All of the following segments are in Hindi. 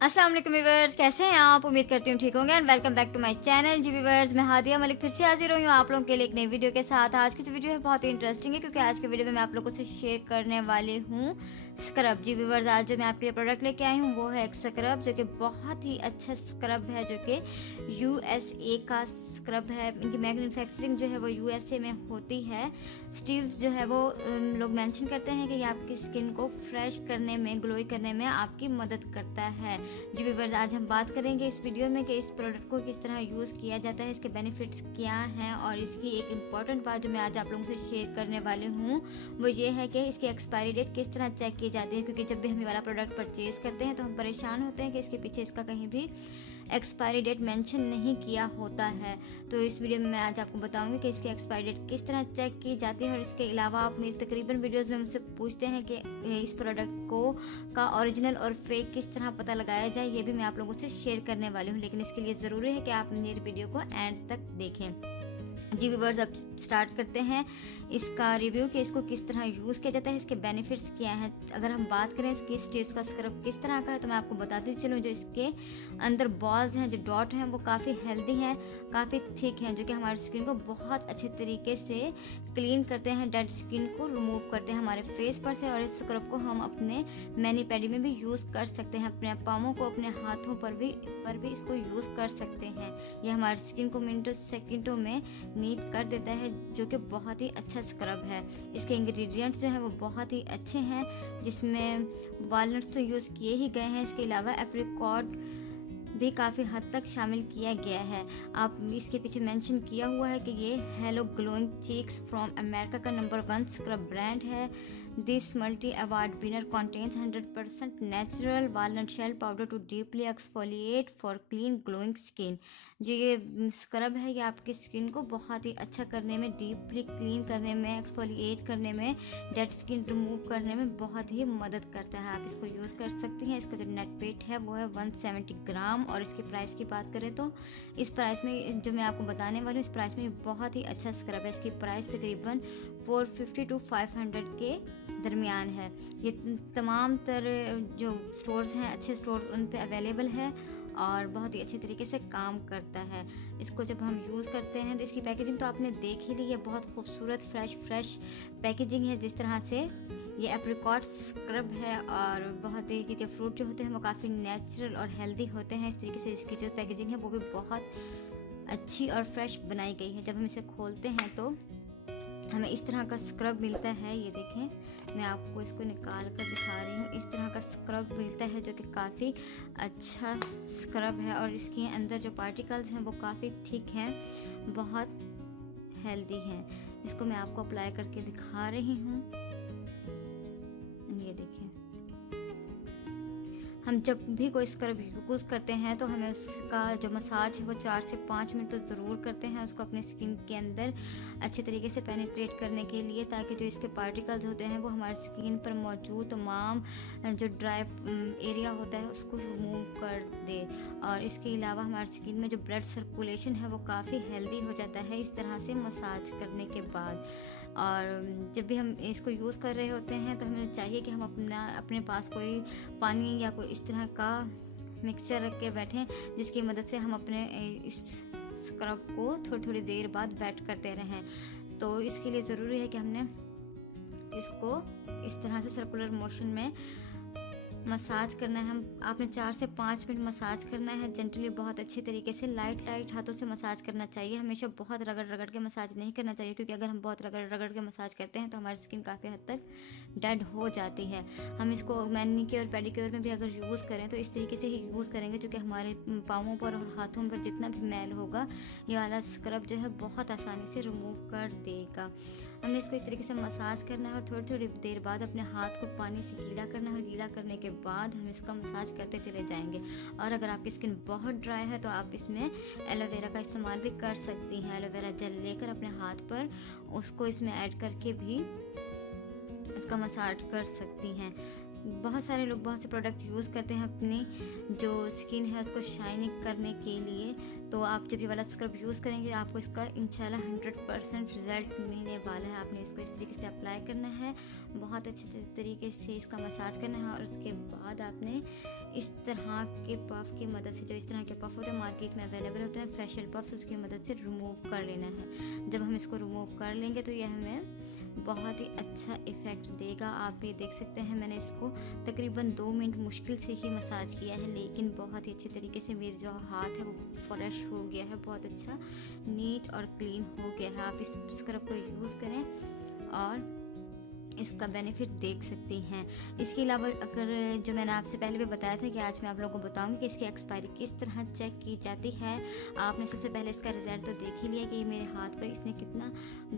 अस्सलाम वालेकुम व्यूअर्स, कैसे हैं आप? उम्मीद करती हूँ ठीक होंगे and welcome back to my channel. जी व्यूअर्स, मैं हादिया मलिक फिर से हाजिर हुई हूँ आप लोगों के लिए एक नई वीडियो के साथ। आज की जो वीडियो है बहुत ही इंटरेस्टिंग है क्योंकि आज के वीडियो में मैं आप लोगों से शेयर करने वाली हूँ स्क्रब। जी व्यूअर्स, आज जो मैं आपके लिए प्रोडक्ट लेके आई हूँ वो है एक स्क्रब जो कि बहुत ही अच्छा स्क्रब है, जो कि यूएसए का स्क्रब है। इनकी मैन्युफैक्चरिंग जो है वो यूएसए में होती है। स्टीव्स जो है वो लोग मेंशन करते हैं कि ये आपकी स्किन को फ्रेश करने में, ग्लोई करने में आपकी मदद करता है। जी व्यूअर्स, आज हम बात करेंगे इस वीडियो में कि इस प्रोडक्ट को किस तरह यूज़ किया जाता है, इसके बेनिफिट्स क्या हैं, और इसकी एक इम्पॉर्टेंट बात जो मैं आज आप लोगों से शेयर करने वाली हूँ वो ये है कि इसकी एक्सपायरी डेट किस तरह चेक की जाती है। क्योंकि जब भी हम ये वाला प्रोडक्ट परचेज़ करते हैं तो हम परेशान होते हैं कि इसके पीछे इसका कहीं भी एक्सपायरी डेट मेंशन नहीं किया होता है। तो इस वीडियो में मैं आज आपको बताऊंगी कि इसकी एक्सपायरी डेट किस तरह चेक की जाती है। और इसके अलावा आप मेरी तकरीबन वीडियोस में मुझसे पूछते हैं कि इस प्रोडक्ट को का ओरिजिनल और फेक किस तरह पता लगाया जाए, ये भी मैं आप लोगों से शेयर करने वाली हूँ। लेकिन इसके लिए ज़रूरी है कि आप मेरी वीडियो को एंड तक देखें। जी व्यूअर्स, अब स्टार्ट करते हैं इसका रिव्यू कि इसको किस तरह यूज़ किया जाता है, इसके बेनिफिट्स क्या हैं। अगर हम बात करें इसकी स्टीव्स का स्क्रब किस तरह का है तो मैं आपको बताती चलूँ। जो इसके अंदर बॉल्स हैं, जो डॉट हैं, वो काफ़ी हेल्दी हैं, काफ़ी थिक हैं, जो कि हमारी स्किन को बहुत अच्छे तरीके से क्लीन करते हैं, डेड स्किन को रिमूव करते हैं हमारे फेस पर से। और इस स्क्रब को हम अपने मैनी पैडी में भी यूज़ कर सकते हैं, अपने पाँवों को, अपने हाथों पर भी इसको यूज़ कर सकते हैं। यह हमारी स्किन को मिनटों सेकंडों में नीट कर देता है, जो कि बहुत ही अच्छा स्क्रब है। इसके इंग्रेडिएंट्स जो हैं वो बहुत ही अच्छे हैं, जिसमें वॉलनट्स तो यूज़ किए ही गए हैं। इसके अलावा एप्रिकॉट भी काफ़ी हद तक शामिल किया गया है। आप इसके पीछे मेंशन किया हुआ है कि ये hello glowing cheeks from America का नंबर 1 स्क्रब ब्रांड है। This multi award winner contains 100% natural walnut shell powder to deeply exfoliate for clean glowing skin. जो ये स्क्रब है ये आपकी स्किन को बहुत ही अच्छा करने में, डीपली क्लीन करने में, एक्सफोलिएट करने में, डेड स्किन रिमूव करने में बहुत ही मदद करता है। आप इसको यूज़ कर सकती हैं। इसका जो नेट वेट है वो है 170 ग्राम। और इसके प्राइस की बात करें तो इस प्राइस में जो मैं आपको बताने वाली हूँ, इस प्राइस में बहुत ही अच्छा स्क्रब है। इसकी प्राइस तकरीबन 450 टू 500 के दरमियान है। ये तमाम तरह जो स्टोर्स हैं, अच्छे स्टोर, उन पे अवेलेबल है और बहुत ही अच्छे तरीके से काम करता है। इसको जब हम यूज़ करते हैं तो इसकी पैकेजिंग तो आपने देख ही ली है, बहुत खूबसूरत फ्रेश पैकेजिंग है। जिस तरह से ये एप्रिकॉट स्क्रब है और बहुत ही, क्योंकि फ्रूट जो होते हैं वो काफ़ी नेचुरल और हेल्दी होते हैं, इस तरीके से इसकी जो पैकेजिंग है वो भी बहुत अच्छी और फ्रेश बनाई गई है। जब हम इसे खोलते हैं तो हमें इस तरह का स्क्रब मिलता है। ये देखें, मैं आपको इसको निकाल कर दिखा रही हूँ। इस तरह का स्क्रब मिलता है जो कि काफ़ी अच्छा स्क्रब है। और इसके अंदर जो पार्टिकल्स हैं वो काफ़ी थिक हैं, बहुत हेल्दी हैं। इसको मैं आपको अप्लाई करके दिखा रही हूँ। ये देखें, हम जब भी कोई स्क्रब यूज़ करते हैं तो हमें उसका जो मसाज है वो 4 से 5 मिनट तो ज़रूर करते हैं, उसको अपने स्किन के अंदर अच्छे तरीके से पेनिट्रेट करने के लिए, ताकि जो इसके पार्टिकल्स होते हैं वो हमारी स्किन पर मौजूद तमाम जो ड्राई एरिया होता है उसको रिमूव कर दे। और इसके अलावा हमारी स्किन में जो ब्लड सर्कुलेशन है वो काफ़ी हेल्दी हो जाता है इस तरह से मसाज करने के बाद। और जब भी हम इसको यूज़ कर रहे होते हैं तो हमें चाहिए कि हम अपने पास कोई पानी या कोई इस तरह का मिक्सचर रख के बैठें, जिसकी मदद से हम अपने इस स्क्रब को थोड़ी थोड़ी देर बाद वेट करते रहें। तो इसके लिए ज़रूरी है कि हमने इसको इस तरह से सर्कुलर मोशन में मसाज करना है। हम आपने 4 से 5 मिनट मसाज करना है जेंटली, बहुत अच्छे तरीके से लाइट हाथों से मसाज करना चाहिए। हमेशा बहुत रगड़ के मसाज नहीं करना चाहिए, क्योंकि अगर हम बहुत रगड़ के मसाज करते हैं तो हमारी स्किन काफ़ी हद तक डेड हो जाती है। हम इसको मैनीक्योर पेडिक्योर में भी अगर यूज़ करें तो इस तरीके से ही यूज़ करेंगे, जो कि हमारे पाँवों पर और हाथों पर जितना भी मैल होगा ये वाला स्क्रब जो है बहुत आसानी से रिमूव कर देगा। हमने इसको इस तरीके से मसाज करना है और थोड़ी थोड़ी देर बाद अपने हाथ को पानी से गीला करना है, और गीला करने के बाद हम इसका मसाज करते चले जाएंगे। और अगर आपकी स्किन बहुत ड्राई है तो आप इसमें एलोवेरा का इस्तेमाल भी कर सकती हैं। एलोवेरा जेल लेकर अपने हाथ पर उसको इसमें ऐड करके भी उसका मसाज कर सकती हैं। बहुत सारे लोग बहुत से प्रोडक्ट यूज़ करते हैं अपनी जो स्किन है उसको शाइनिंग करने के लिए। तो आप जब ये वाला स्क्रब यूज़ करेंगे आपको इसका इंशाल्लाह 100% रिज़ल्ट मिलने वाला है। आपने इसको इस तरीके से अप्लाई करना है, बहुत अच्छे तरीके से इसका मसाज करना है, और उसके बाद आपने इस तरह के पफ की मदद से, जो इस तरह के पफ होते हैं मार्केट में अवेलेबल होते हैं फेशियल पफ्स, उसकी मदद से रिमूव कर लेना है। जब हम इसको रिमूव कर लेंगे तो यह हमें बहुत ही अच्छा इफ़ेक्ट देगा। आप ये देख सकते हैं मैंने इसको तकरीबन 2 मिनट मुश्किल से ही मसाज किया है, लेकिन बहुत ही अच्छे तरीके से मेरे जो हाथ है वो फ्रेश हो गया है, बहुत अच्छा नीट और क्लीन हो गया है। आप इस स्क्रब को यूज़ करें और इसका बेनिफिट देख सकती हैं। इसके अलावा अगर जो मैंने आपसे पहले भी बताया था कि आज मैं आप लोगों को बताऊंगी कि इसकी एक्सपायरी किस तरह चेक की जाती है। आपने सबसे पहले इसका रिज़ल्ट तो देख ही लिया कि मेरे हाथ पर इसने कितना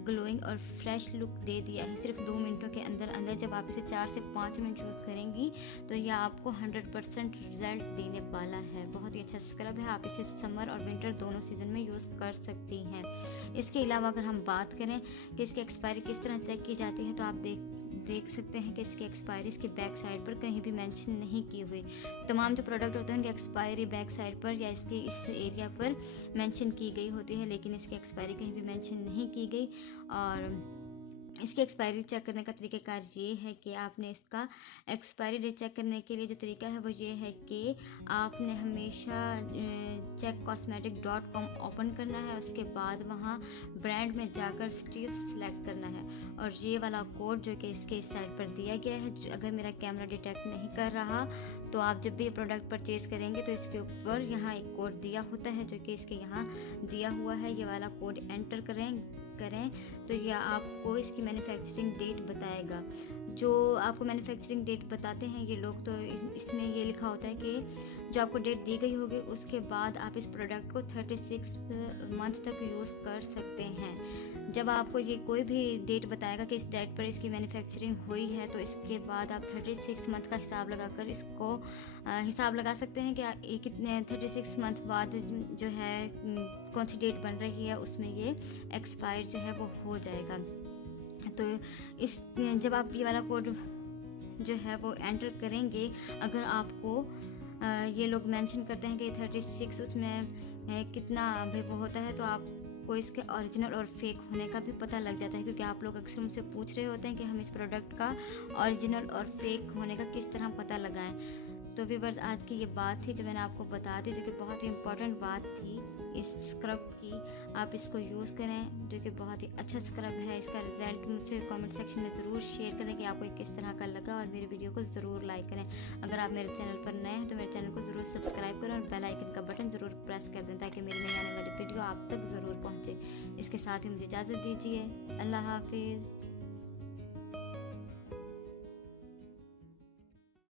ग्लोइंग और फ्रेश लुक दे दिया है सिर्फ 2 मिनटों के अंदर अंदर। जब आप इसे 4 से 5 मिनट यूज़ करेंगी तो यह आपको 100% रिज़ल्ट देने वाला है। बहुत ही अच्छा स्क्रब है, आप इसे समर और विंटर दोनों सीज़न में यूज़ कर सकती हैं। इसके अलावा अगर हम बात करें कि इसकी एक्सपायरी किस तरह चेक की जाती है तो आप देख सकते हैं कि इसकी एक्सपायरी इसके बैक साइड पर कहीं भी मेंशन नहीं की हुई। तमाम जो प्रोडक्ट होते हैं उनकी एक्सपायरी बैक साइड पर या इसके इस एरिया पर मेंशन की गई होती है, लेकिन इसकी एक्सपायरी कहीं भी मेंशन नहीं की गई। और इसकी एक्सपायरी चेक करने का तरीक़ाकार ये है कि आपने इसका एक्सपायरी डेट चेक करने के लिए जो तरीका है वो ये है कि आपने हमेशा checkcosmetic.com ओपन करना है। उसके बाद वहाँ ब्रांड में जाकर स्टीव सेलेक्ट करना है और ये वाला कोड जो कि इसके इस साइड पर दिया गया है, अगर मेरा कैमरा डिटेक्ट नहीं कर रहा तो आप जब भी प्रोडक्ट परचेज़ करेंगे तो इसके ऊपर यहाँ एक कोड दिया होता है जो कि इसके यहाँ दिया हुआ है। ये वाला कोड एंटर करें तो यह आपको इसकी मैन्युफैक्चरिंग डेट बताएगा। जो आपको मैन्युफैक्चरिंग डेट बताते हैं ये लोग, तो इसमें ये लिखा होता है कि जो आपको डेट दी गई होगी उसके बाद आप इस प्रोडक्ट को 36 मंथ तक यूज़ कर सकते हैं। जब आपको ये कोई भी डेट बताएगा कि इस डेट पर इसकी मैन्युफैक्चरिंग हुई है तो इसके बाद आप 36 मंथ का हिसाब लगाकर इसको हिसाब लगा सकते हैं कि कितने 36 मंथ बाद जो है कौन सी डेट बन रही है उसमें ये एक्सपायर जो है वो हो जाएगा। तो इस जब आप ये वाला कोड जो है वो एंटर करेंगे, अगर आपको ये लोग मेंशन करते हैं कि 36 उसमें कितना भी वो होता है तो आपको इसके ओरिजिनल और फेक होने का भी पता लग जाता है, क्योंकि आप लोग अक्सर मुझसे पूछ रहे होते हैं कि हम इस प्रोडक्ट का ओरिजिनल और फेक होने का किस तरह पता लगाएं। तो व्यूअर्स आज की ये बात थी जो मैंने आपको बता दी, जो कि बहुत ही इम्पोर्टेंट बात थी इस स्क्रब की। आप इसको यूज़ करें, जो कि बहुत ही अच्छा स्क्रब है। इसका रिज़ल्ट मुझसे कमेंट सेक्शन में ज़रूर शेयर करें कि आपको किस तरह का लगा और मेरे वीडियो को ज़रूर लाइक करें। अगर आप मेरे चैनल पर नए हैं तो मेरे चैनल को ज़रूर सब्सक्राइब करें और बेल आइकन का बटन ज़रूर प्रेस कर दें ताकि मेरी नई आने वाली वीडियो आप तक ज़रूर पहुँचे। इसके साथ ही मुझे इजाज़त दीजिए। अल्लाह हाफिज़।